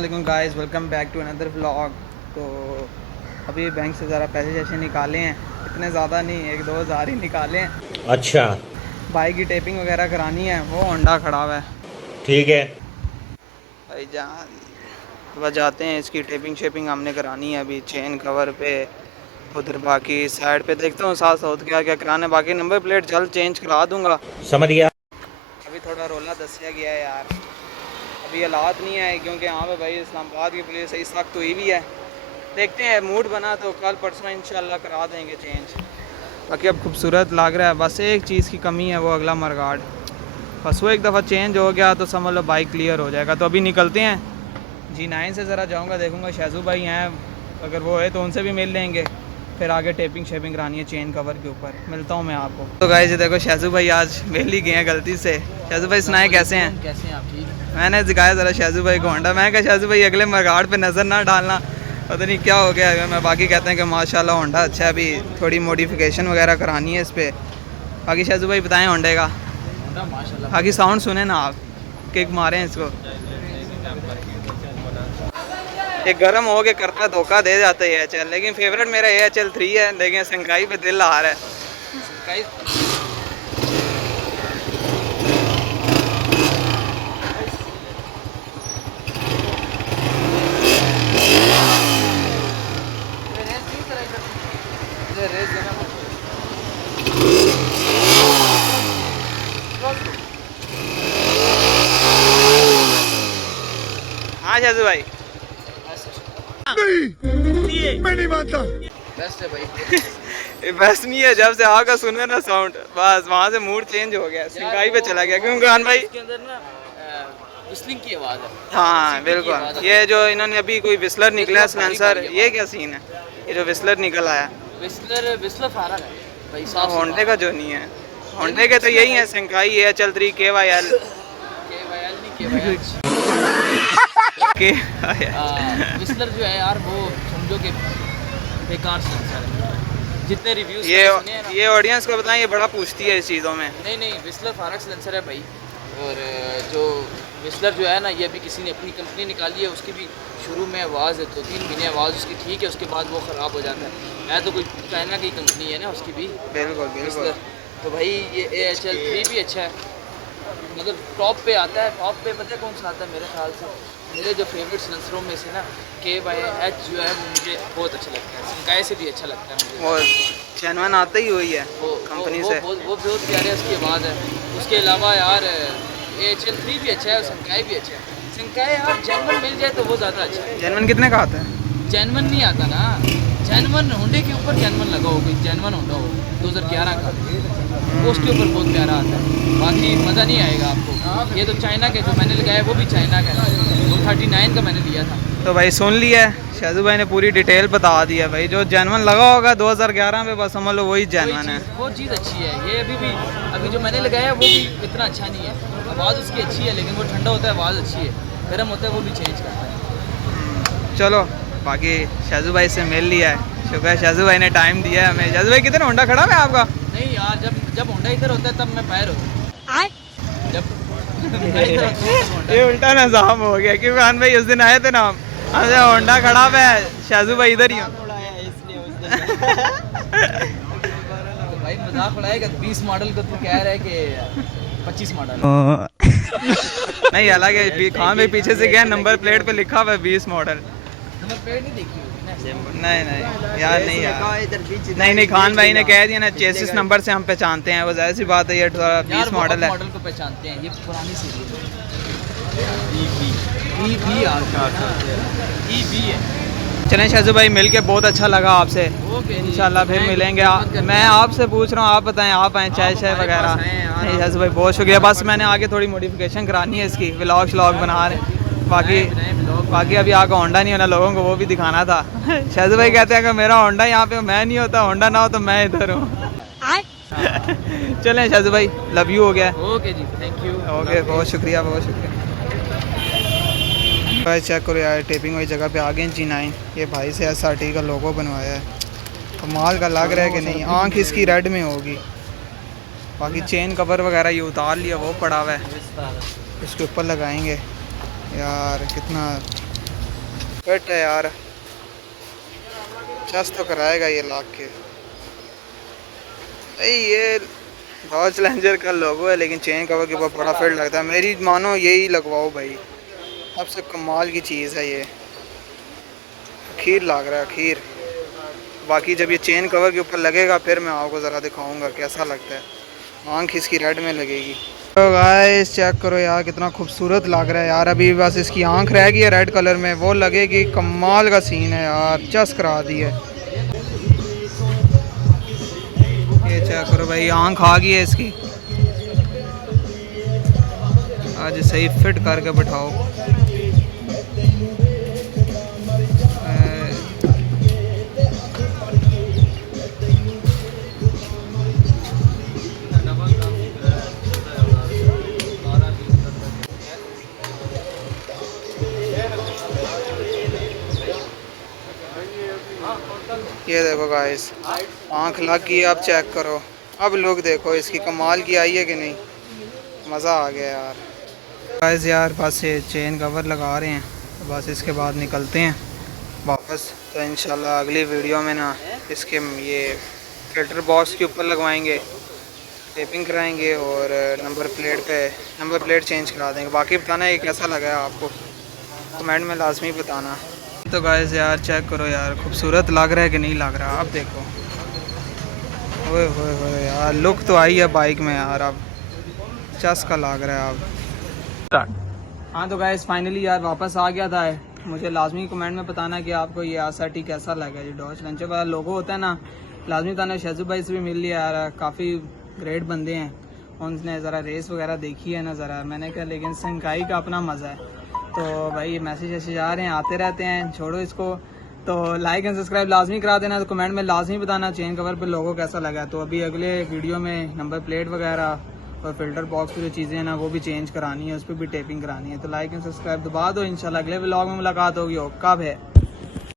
अस्सलाम guys, welcome back to another vlog. तो अभी बैंक से ज़रा पैसे जैसे निकाले हैं, इतने ज़्यादा नहीं, 1-2 हज़ार ही निकाले हैं। अच्छा, बाइक की टेपिंग वगैरह करानी है, वो होंडा खड़ा हुआ है। ठीक है। भाई जान बस जाते हैं, इसकी टेपिंग शेपिंग हमने करानी है अभी, चेन कवर पे, उधर बाकी साइड पे देखता हूँ साथ साथ क्या क्या कराना है। बाकी नंबर प्लेट जल्द चेंज करा दूँगा। समझ गया। अभी थोड़ा रोला दसिया गया है यार, अभी हालात नहीं है क्योंकि यहाँ पे भाई इस्लामाबाद की पुलिस इस वक्त हुई भी है। देखते हैं, मूड बना तो कल परसों इंशाल्लाह करा देंगे चेंज। बाकी अब खूबसूरत लग रहा है, बस एक चीज़ की कमी है, वो अगला मरगाड। बस वो एक दफ़ा चेंज हो गया तो समझ लो बाइक क्लियर हो जाएगा। तो अभी निकलते हैं, G9 से ज़रा जाऊँगा, देखूँगा शहजू भाई हैं, अगर वो है तो उनसे भी मिल लेंगे। फिर आगे टेपिंग शेपिंग करानी है चेन कवर के ऊपर। मिलता हूँ मैं आपको। तो गाइस देखो शहजू भाई आज मिल ही गए हैं गलती से। शहजू भाई सुनाए कैसे हैं? कैसे हैं आप? ठीक। मैंने दिखाया ज़रा शहजू भाई को होंडा। मैं कहा शहजू भाई अगले मरगाड़ पे नज़र ना डालना, पता नहीं क्या हो गया है। मैं बाकी कहते हैं कि माशाल्लाह होंडा अच्छा है, अभी थोड़ी मॉडिफिकेशन वगैरह करानी है इस पर। बाकी शहजू भाई बताएं होंडे का, होंडा माशाल्लाह। बाकी साउंड सुने ना आप, किक मारें इसको। ये गर्म हो के करता धोखा दे जाता है AHL, लेकिन फेवरेट मेरा AHL 3 है, लेकिन संकाई पे दिल आ रहा है। हाँ शहजू भाई, मैं नहीं मानता। बेस्ट है भाई। ये बस नहीं है, जब से आगा सुने ना साउंड, बस वहाँ से मूड चेंज हो गया, सिंकाई पे चला गया। क्यों खान भाई? इसके अंदर ना विस्लिंग की आवाज़ है। हाँ बिल्कुल, ये जो इन्होंने अभी कोई विस्लर निकला है सिलेंसर, ये क्या सीन है? ये जो विस्लर निकल आया विस्लर फारक है भाई, साफ होंडे का जो नहीं है। होंडे के तो यही है, सिंकाई AHL 3 KYL के। विस्लर जो है यार, वो समझो कि बेकार सेंसर है। जितने रिव्यूज ये ऑडियंस को बताएं, ये बड़ा पूछती है इस चीज़ों में। नहीं, विस्लर फारक सेंसर है भाई। और जो विस्लर जो है ना, ये अभी किसी ने अपनी कंपनी निकाली है, उसकी भी शुरू में आवाज़ है, 2-3 महीने आवाज़ उसकी ठीक है, उसके बाद वो ख़राब हो जाता है तो कोई चाइना की कंपनी है ना उसकी भी। बिल्कुल। तो भाई ये AHL 3 भी अच्छा है, मतलब टॉप पे आता है। टॉप पे पता है कौन सा आता है? मेरे ख्याल से मेरे जो फेवरेट सेंसरों में से ना KYH जो है, मुझे बहुत अच्छा लगता है। संकाय से भी अच्छा लगता है मुझे। और चैनवन आता ही हुई है कंपनी से, वो बहुत प्यारे उसकी आवाज़ है। उसके अलावा यार AHL 3 भी अच्छा है और संकाय भी अच्छा है। संकाय यार जेनवन मिल जाए तो वो ज़्यादा अच्छा है। जेनवन कितने का आता है? जेनवन नहीं आता ना, जेनवन होंडे के ऊपर जेनवन लगा हो, कोई जेनवन होंडा हो 2011 का, वो उसके ऊपर बहुत प्यारा आता है। बाकी मज़ा नहीं आएगा आपको। ये तो चाइना के जो मैंने लगाया वो भी चाइना का है, वो 39 का मैंने लिया था। तो भाई सुन लिया है, शहजू भाई ने पूरी डिटेल बता दी है भाई। जो जेनवन लगा होगा 2011 में, बस समझ लो वही जेनवन है। वो चीज़ अच्छी है। ये अभी जो मैंने लगाया वो भी इतना अच्छा नहीं है। आवाज़ उसकी अच्छी है, लेकिन वो ठंडा होता है आवाज़ अच्छी है, गर्म होता है वो भी चेंज करता है। चलो बाकी शहजू भाई से मिल लिया है, शुक्र है शहजू भाई ने टाइम दिया है हमें। शहजू भाई कितने होंडा खड़ा है आपका? नहीं यार, जब होंडा इधर होता है तब मैं पैर होता हूँ। जब मैं इधर होता हूँ तब होंडा। ये उल्टा निज़ाम हो गया, क्योंकि खान भाई उस दिन आए थे ना, हमसे होंडा खड़ा है, शहजू भाई इधर ही हो। भाई मजाक उड़ाएगा, 20 मॉडल को तू कह रहा है कि 25 मॉडल। नहीं, हालांकि खान भाई पीछे से गया, नंबर प्लेट पे लिखा हुआ है 20 मॉडल। नंबर प्लेट नहीं देखी होगी ना? नहीं यार, नहीं खान भाई ने कह दिया ना, चेसिस नंबर से हम पहचानते हैं, वो जाहिर सी बात है, ये 20 मॉडल है। मॉडल को पहचानते हैं, ये पुरानी सीरीज EV है। चलें शहजू भाई, मिल के बहुत अच्छा लगा आपसे। इंशाल्लाह फिर मिलेंगे। मैं आपसे पूछ रहा हूँ, आप बताएं, आप आएँ चाय वगैरह? नहीं शहजू भाई बहुत शुक्रिया, बस मैंने आगे थोड़ी मॉडिफिकेशन करानी है इसकी, व्लॉग श्लॉग बना रहे हैं। बाकी अभी आगे होंडा नहीं होना, लोगों को वो भी दिखाना था। शहजू भाई कहते हैं कि मेरा होंडा यहाँ पे, मैं नहीं होता, होंडा ना हो तो मैं इधर हूँ। चलें शहजू भाई, लव यू हो गया। ओके जी, थैंक यू। ओके, बहुत शुक्रिया। भाई चेक करो यार, टेपिंग वाली जगह पे आ गए G9। ये भाई से SRT का लोगो बनवाया है, कमाल का लग रहा है कि नहीं। आँख इसकी रेड में होगी। बाकी चेन कवर वगैरह ये उतार लिया, वो पड़ा हुआ है, इसके ऊपर लगाएंगे। यार कितना फिट है यार, चेस्ट तो कराएगा ये लाख के। भाई ये डॉज चैलेंजर का लोगो है लेकिन चेन कवर के ऊपर बड़ा फिट लगता है। मेरी मानो यही लगवाओ भाई, सबसे कमाल की चीज़ है ये। खीर लग रहा है खीर। बाकी जब ये चेन कवर के ऊपर लगेगा फिर मैं आपको ज़रा दिखाऊंगा कैसा लगता है। आँख इसकी रेड में लगेगी। तो गाइस चेक करो यार कितना खूबसूरत लग रहा है यार। अभी बस इसकी आँख रह गई है रेड कलर में, वो लगेगी। कमाल का सीन है यार, चस करा दी है। ये चेक करो भाई, आँख आ गई है इसकी। आज सही फिट करके बैठाओ। ये देखो गाइस, आँख लग गई। अब चेक करो, अब लुक देखो इसकी कमाल की आई है कि नहीं। मज़ा आ गया यार। गाइस यार बस ये चेन कवर लगा रहे हैं, तो बस इसके बाद निकलते हैं वापस। तो इंशाल्लाह अगली वीडियो में ना इसके ये फिल्टर बॉक्स के ऊपर लगवाएंगे, टेपिंग कराएंगे और नंबर प्लेट चेंज करा देंगे। बाकी बताना ये कैसा लगा आपको, कमेंट में लाजमी बताना। तो गाइस यार चेक करो यार, खूबसूरत लग रहा है कि नहीं लग रहा। अब देखो, ओए होए होए यार, लुक तो आई है बाइक में यार। अब चस का लग रहा है अब। हाँ तो गाइस फाइनली यार वापस आ गया था। मुझे लाजमी कमेंट में बताना कि आपको ये आसाटी कैसा लगा। जो डॉज चैलेंजर वाला लोगो होता है ना, लाजमी बताना। शहजू भाई से भी मिल लिया यार, काफ़ी ग्रेट बंदे हैं। उनने ज़रा रेस वगैरह देखी है ना ज़रा, मैंने कहा लेकिन संकाई का अपना मज़ा है। तो भाई मैसेज आ रहे हैं, आते रहते हैं, छोड़ो इसको। तो लाइक एंड सब्सक्राइब लाजमी करा देना। तो कमेंट में लाजमी बताना चेन कवर पे लोगो कैसा लगा। तो अभी अगले वीडियो में नंबर प्लेट वगैरह और फिल्टर बॉक्स की जो चीज़ें हैं ना वो भी चेंज करानी है, उस पर भी टेपिंग करानी है। तो लाइक एंड सब्सक्राइब दबा दो। इंशाल्लाह अगले व्लॉग में मुलाकात होगी। कब है?